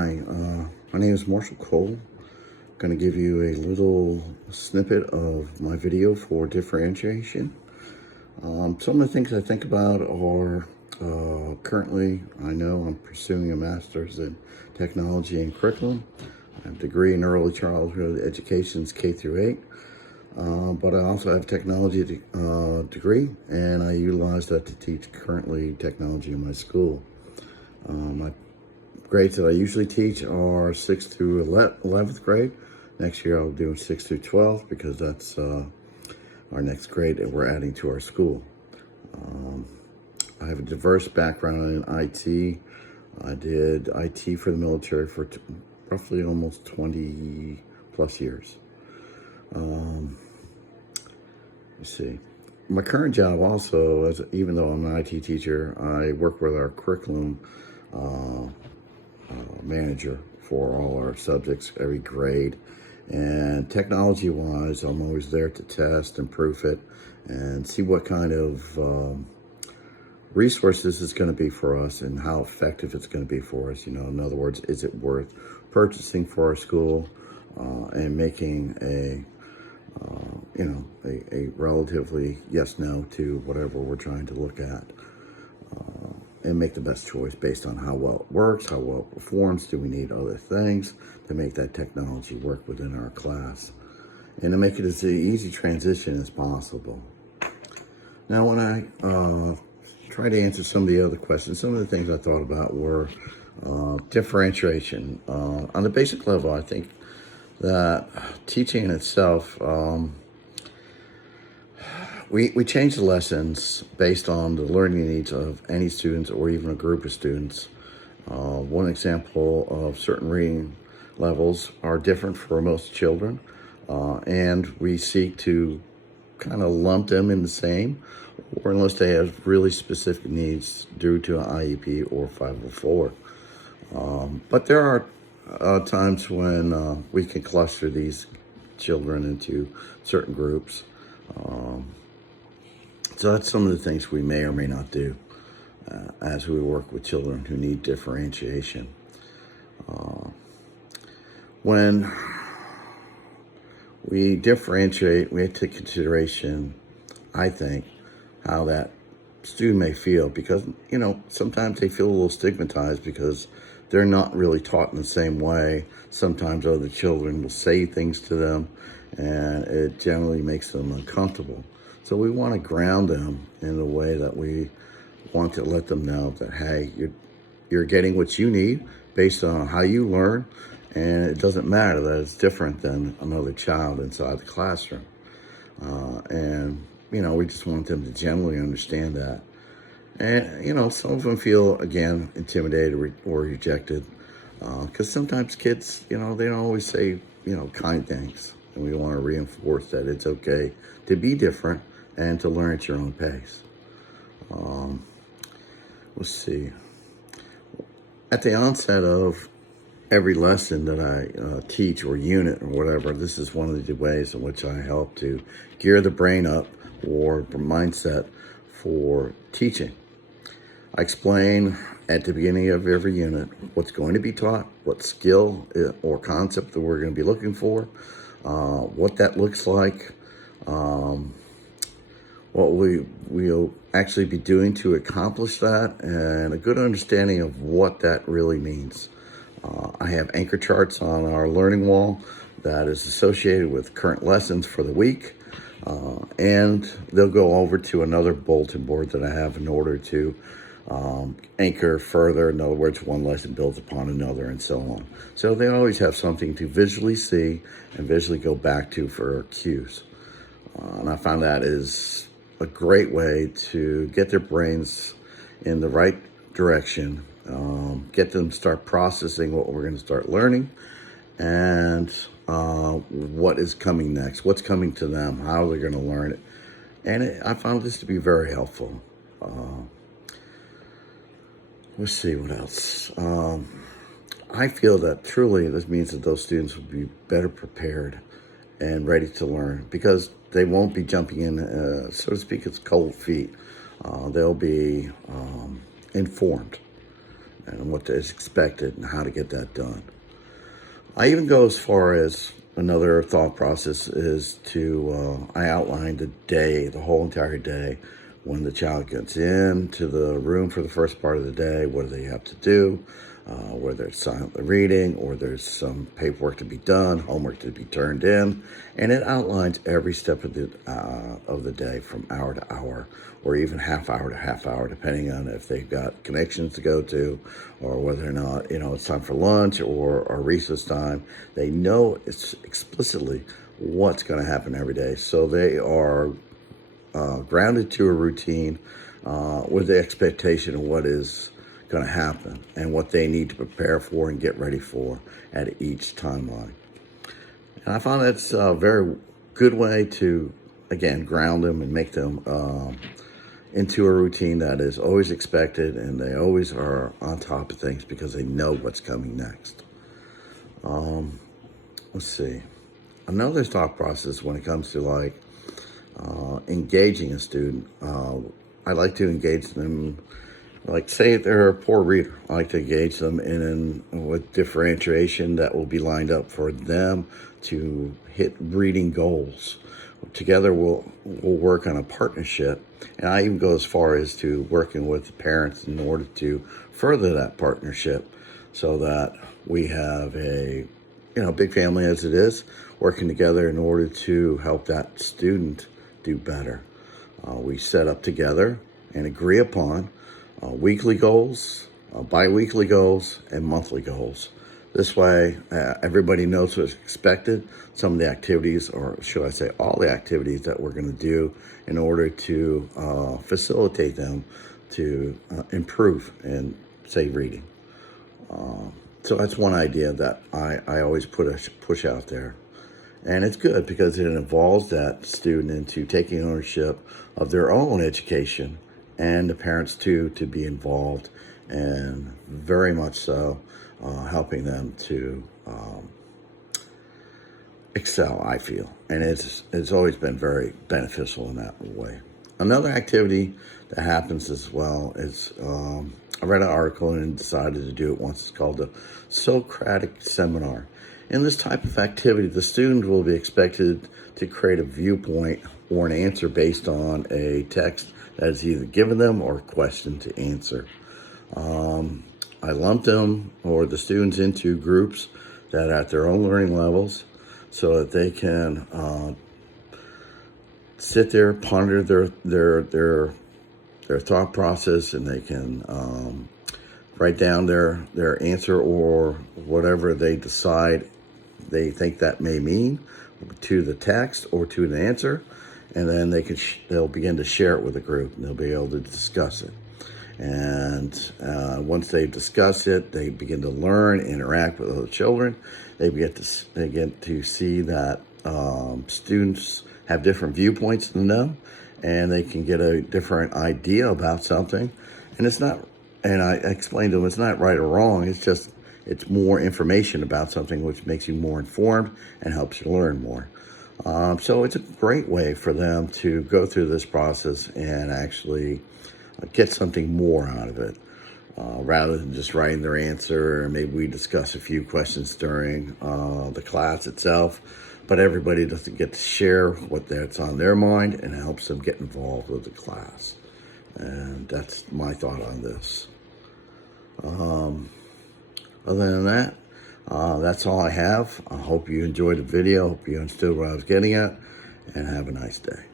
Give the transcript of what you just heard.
Hi, my name is Marshall Cole. I'm going to give you a little snippet of my video for differentiation. Some of the things I think about are currently, I know I'm pursuing a master's in technology and curriculum. I have a degree in early childhood education, K through 8. But I also have a technology degree, and I utilize that to teach currently technology in my school. My grades that I usually teach are 6th through 11th grade. Next year I'll do 6th through 12th because that's our next grade that we're adding to our school. I have a diverse background in IT. I did IT for the military for roughly almost 20 plus years. Let's see. My current job also, even though I'm an IT teacher, I work with our curriculum manager for all our subjects, every grade. And technology-wise, I'm always there to test and proof it and see what kind of resources it's going to be for us and how effective it's going to be for us. You know, in other words, is it worth purchasing for our school and making a relatively yes/no to whatever we're trying to look at, and make the best choice based on how well it works, how well it performs. Do we need other things to make that technology work within our class, and to make it as an easy transition as possible. Now, when I try to answer some of the other questions, some of the things I thought about were differentiation. On the basic level, I think that teaching in itself, we change the lessons based on the learning needs of any students or even a group of students. One example of certain reading levels are different for most children, and we seek to kind of lump them in the same, or unless they have really specific needs due to an IEP or 504. But there are times when we can cluster these children into certain groups. So that's some of the things we may or may not do as we work with children who need differentiation. When we differentiate, we have to take consideration, I think, how that student may feel, because, you know, sometimes they feel a little stigmatized because they're not really taught in the same way. Sometimes other children will say things to them, and it generally makes them uncomfortable. So we want to ground them in a way that we want to let them know that, hey, you're getting what you need based on how you learn, and it doesn't matter that it's different than another child inside the classroom. And, you know, we just want them to generally understand that. And, you know, some of them feel, again, intimidated or rejected, because sometimes kids, you know, they don't always say, you know, kind things. And we want to reinforce that it's okay to be different and to learn at your own pace. Let's see. At the onset of every lesson that I teach or unit or whatever, this is one of the ways in which I help to gear the brain up or the mindset for teaching. I explain at the beginning of every unit what's going to be taught, what skill or concept that we're going to be looking for, what that looks like, what we'll actually be doing to accomplish that, and a good understanding of what that really means. I have anchor charts on our learning wall that is associated with current lessons for the week, and they'll go over to another bulletin board that I have in order to anchor further. In other words, one lesson builds upon another and so on. So they always have something to visually see and visually go back to for cues. And I found that is a great way to get their brains in the right direction, get them to start processing what we're going to start learning, and what is coming next, what's coming to them, how they're going to learn it. And I found this to be very helpful. Let's see what else. I feel that truly this means that those students will be better prepared and ready to learn, because they won't be jumping in, so to speak, it's cold feet. They'll be informed. and what is expected and how to get that done. I even go as far as another thought process is to, I outline the day, the whole entire day, when the child gets into the room for the first part of the day, what do they have to do, whether it's silently reading or there's some paperwork to be done, homework to be turned in, and it outlines every step of the day from hour to hour, or even half hour to half hour, depending on if they've got connections to go to, or whether or not it's time for lunch or recess time. They know it's explicitly what's going to happen every day, so they are grounded to a routine with the expectation of what is going to happen and what they need to prepare for and get ready for at each timeline. And I found that's a very good way to, again, ground them and make them into a routine that is always expected, and they always are on top of things because they know what's coming next. Let's see. Another thought process when it comes to engaging a student, I like to engage them, like say they're a poor reader, I like to engage them with differentiation that will be lined up for them to hit reading goals. Together we'll work on a partnership, and I even go as far as to working with parents in order to further that partnership so that we have a big family as it is, working together in order to help that student do better. We set up together and agree upon weekly goals, bi-weekly goals, and monthly goals. This way, everybody knows what's expected, some of the activities, or should I say all the activities that we're going to do in order to facilitate them to improve in, say, reading. So that's one idea that I always push out there. And it's good because it involves that student into taking ownership of their own education, and the parents too to be involved, and very much so helping them to excel, I feel. And it's always been very beneficial in that way. Another activity that happens as well is I read an article and decided to do it once. It's called the Socratic Seminar. In this type of activity, the student will be expected to create a viewpoint or an answer based on a text that is either given them or a question to answer. I lumped them or the students into groups that are at their own learning levels so that they can sit there, ponder their thought process, and they can write down their answer or whatever they decide they think that may mean to the text or to the answer, and then they'll begin to share it with the group, and they'll be able to discuss it. And once they discuss it, they begin to learn, interact with other children. They get to see that students have different viewpoints than them, and they can get a different idea about something. And it's not, and I explained to them, it's not right or wrong. It's more information about something, which makes you more informed and helps you learn more. So it's a great way for them to go through this process and actually get something more out of it, rather than just writing their answer. Maybe we discuss a few questions during the class itself, but everybody doesn't get to share that's on their mind, and it helps them get involved with the class. And that's my thought on this. Other than that, that's all I have. I hope you enjoyed the video. Hope you understood what I was getting at, and have a nice day.